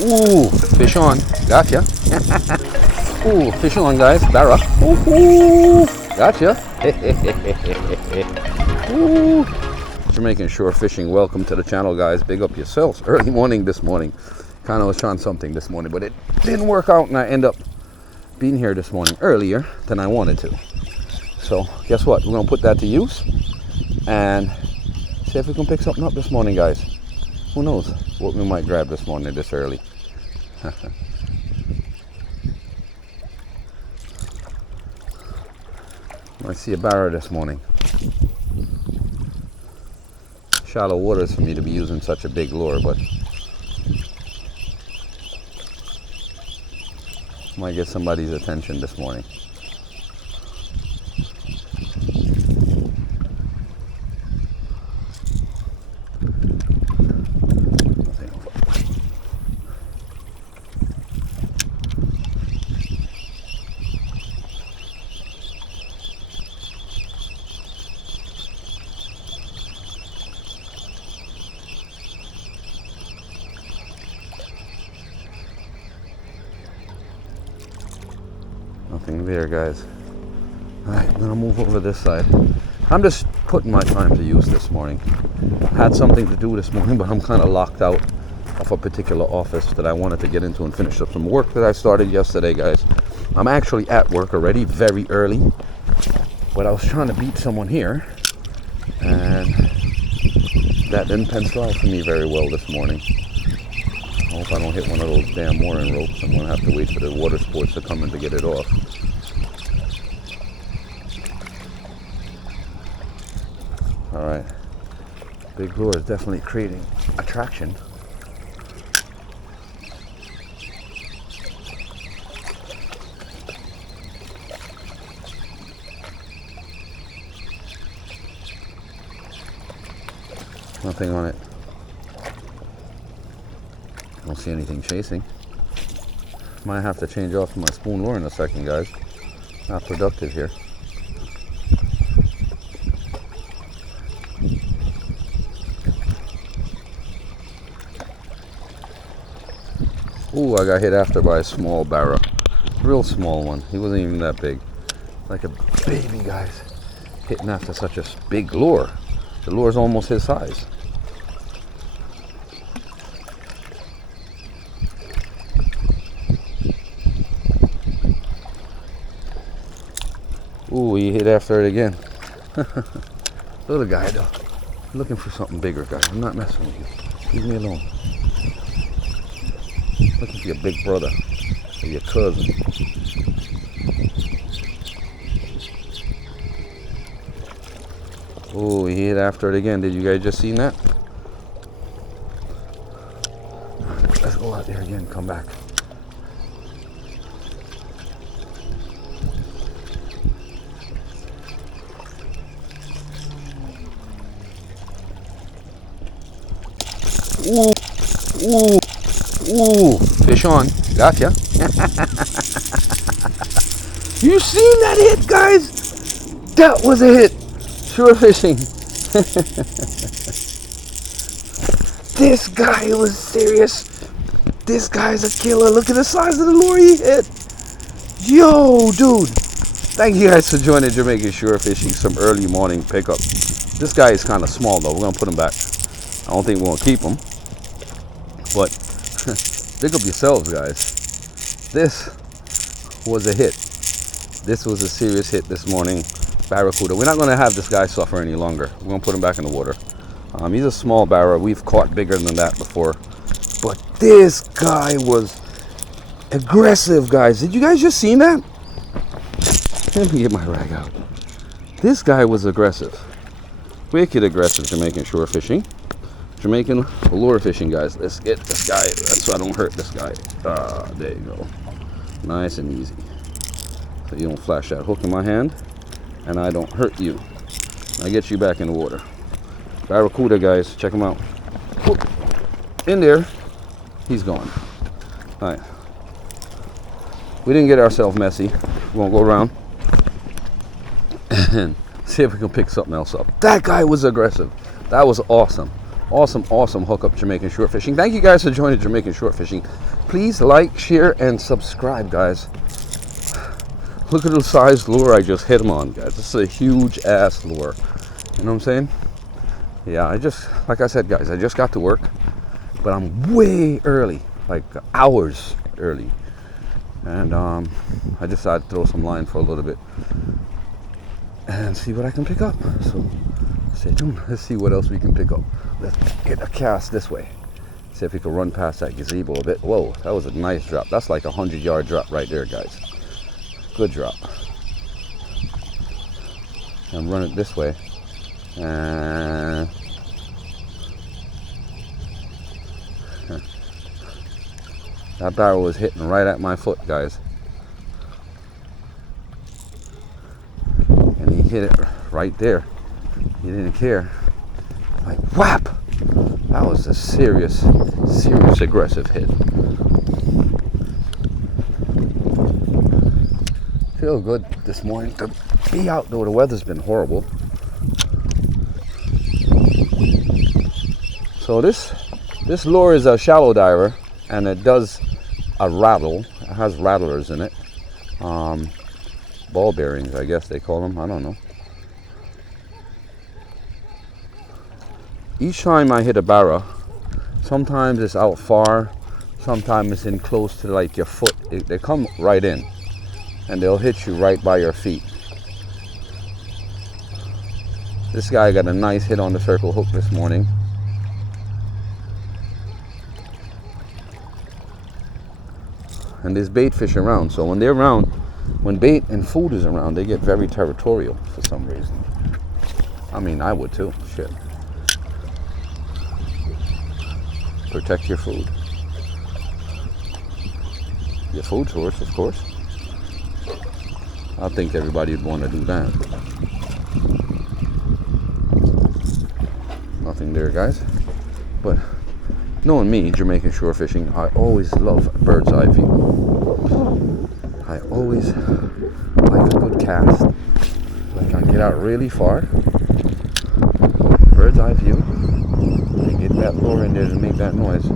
Ooh, fish on. Gotcha. Ooh, fish on, guys. Barra. Ooh, gotcha. Ooh. Jamaican shore fishing. Welcome to the channel, guys. Big up yourselves. Early morning this morning. Kind of was trying something this morning, but it didn't work out, and I end up being here this morning earlier than I wanted to. So guess what? We're gonna put that to use and see if we can pick something up this morning, guys. Who knows what we might grab this morning this early. I see a barra this morning. Shallow waters for me to be using such a big lure, but might get somebody's attention this morning. Nothing there, guys. Alright, I'm gonna move over this side. I'm just putting my time to use this morning. Had something to do this morning, but I'm kind of locked out of a particular office that I wanted to get into and finish up some work that I started yesterday, guys. I'm actually at work already, very early, but I was trying to beat someone here, and that didn't pencil out for me very well this morning. I hope I don't hit one of those damn mooring ropes. I'm gonna have to wait for the water sports to come in to get it off. All right, big lure is definitely creating attraction. Nothing on it. Don't see anything chasing. Might have to change off my spoon lure in a second, guys. Not productive here. Ooh, I got hit after by a small barra. Real small one. He wasn't even that big. Like a baby, guys. Hitting after such a big lure. The lure's almost his size. Ooh, he hit after it again. Little guy, though. I'm looking for something bigger, guys. I'm not messing with you. Leave me alone. Looking for your big brother or your cousin. Ooh, he hit after it again. Did you guys just see that? Let's go out there again. Come back. Ooh, ooh, ooh, fish on. Gotcha. You seen that hit, guys? That was a hit. Shore fishing. This guy was serious. This guy's a killer. Look at the size of the lure he hit. Yo, dude. Thank you guys for joining Jamaican shore fishing. Some early morning pickup. This guy is kind of small, though. We're going to put him back. I don't think we're going to keep him. But pick up yourselves, guys. This was a hit. This was a serious hit this morning. Barracuda. We're not going to have this guy suffer any longer. We're going to put him back in the water. He's a small barra. We've caught bigger than that before. But this guy was aggressive, guys. Did you guys just see that? Let me get my rag out. This guy was aggressive. Wicked aggressive Jamaican shore fishing. Jamaican lure fishing, guys. Let's get this guy. That's so I don't hurt this guy. There you go. Nice and easy. So you don't flash that hook in my hand and I don't hurt you. I get you back in the water. Barracuda, guys. Check him out. Whoop. In there. He's gone. All right. We didn't get ourselves messy. We're going to go around and see if we can pick something else up. That guy was aggressive. That was awesome. awesome hookup Jamaican short fishing. Thank you guys for joining Jamaican short fishing. Please like, share, and subscribe, guys. Look at the size lure I just hit him on, guys. This is a huge ass lure. You know what I'm saying? Yeah, like I said, guys, I just got to work, but I'm way early, like hours early. And I decided to throw some line for a little bit and see what I can pick up. So stay tuned. Let's see what else we can pick up. Let's get a cast this way. See if we can run past that gazebo a bit. Whoa, that was a nice drop. That's like a 100-yard drop right there, guys. Good drop. And run it this way. And that barrel was hitting right at my foot, guys. And he hit it right there. He didn't care. Like whap! That was a serious aggressive hit. Feel good this morning to be out, though the weather's been horrible. So this lure is a shallow diver, and it does a rattle. It has rattlers in it. Ball bearings, I guess they call them. I don't know. Each time I hit a barra, sometimes it's out far, sometimes it's in close to like your foot. They come right in, and they'll hit you right by your feet. This guy got a nice hit on the circle hook this morning. And there's bait fish around, so when they're around, when bait and food is around, they get very territorial for some reason. I mean, I would too. Shit. Protect your food. Your food source, of course. I think everybody would want to do that. Nothing there, guys. But knowing me, Jamaican shore fishing, I always love bird's eye view. I always like a good cast. Like I get out really far, bird's eye view, and get that lure in there to make that noise.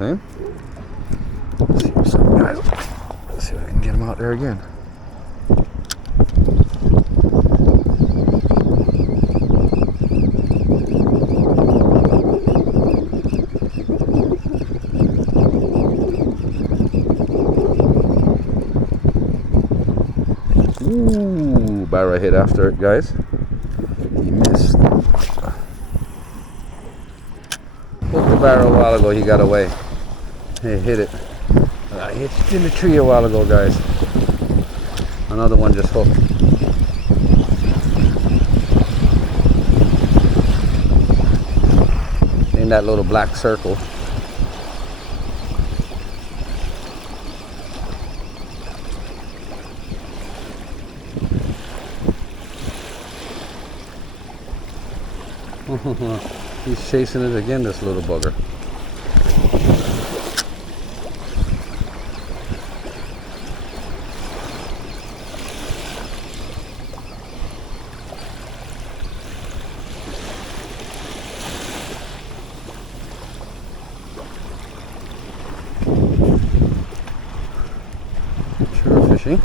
Okay. Let's see what's up, guys. Let's see if I can get him out there again. Ooh, barra hit after it, guys. He missed. Hooked the barrel a while ago, he got away. He hit it. He hit in the tree a while ago, guys. Another one just hooked. In that little black circle. He's chasing it again, this little bugger. Sure fishing.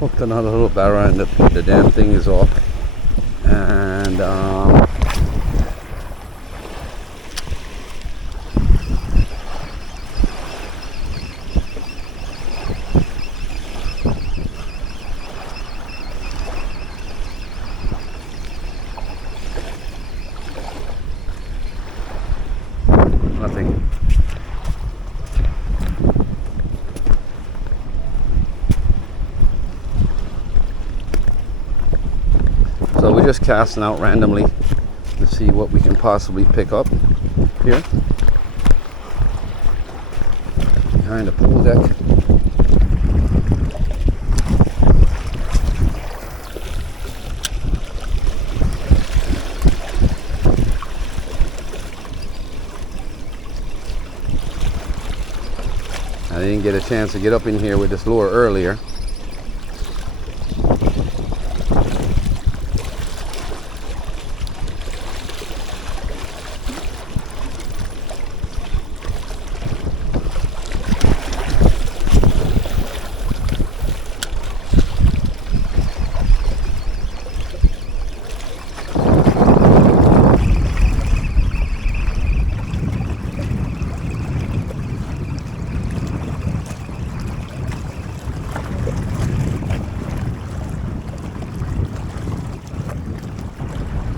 Hooked another little barra and the damn thing is off. And nothing. So we're just casting out randomly to see what we can possibly pick up here behind the pool deck. I didn't get a chance to get up in here with this lure earlier.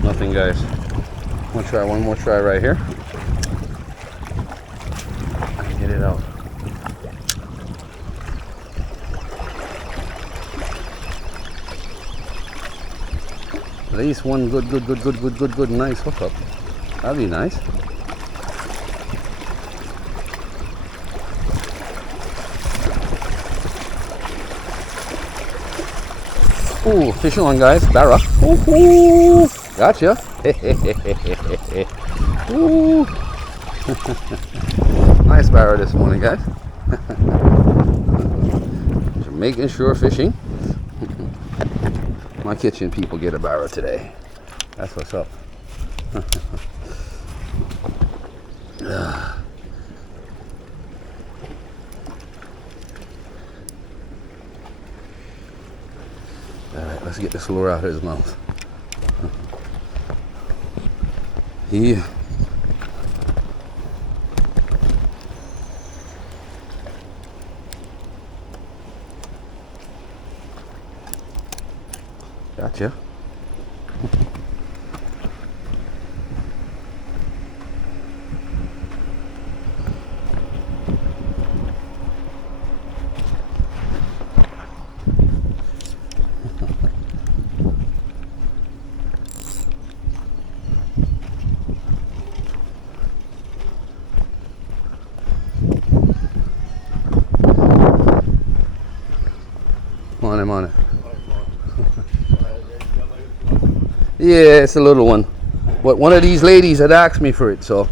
Nothing, guys. I'm gonna try one more try right here. Get it out. At least one good, nice hookup. That'd be nice. Ooh, fish on, guys. Barra. Ooh, gotcha. Ooh. Nice barra this morning, guys. Jamaican shore fishing. My kitchen people get a barra today. That's what's up. Alright, let's get this lure out of his mouth. Yeah. Gotcha. On it. Yeah, it's a little one. But one of these ladies had asked me for it, so.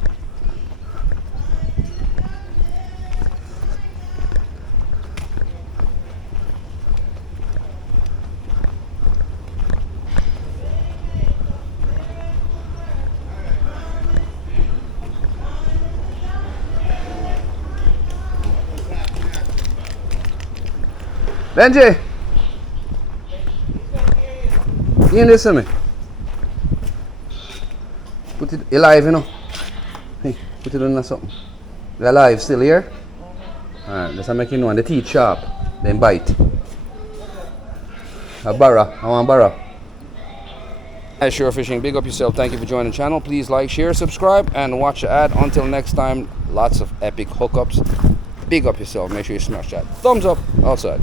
Benji! You in this to me? Put it alive, you know. Hey, put it on something. It's alive, still here? Alright, let's make you know. And the teeth sharp, then bite. A barra, I want barra. Hi, Shore Fishing, big up yourself. Thank you for joining the channel. Please like, share, subscribe, and watch the ad. Until next time, lots of epic hookups. Big up yourself. Make sure you smash that thumbs up outside.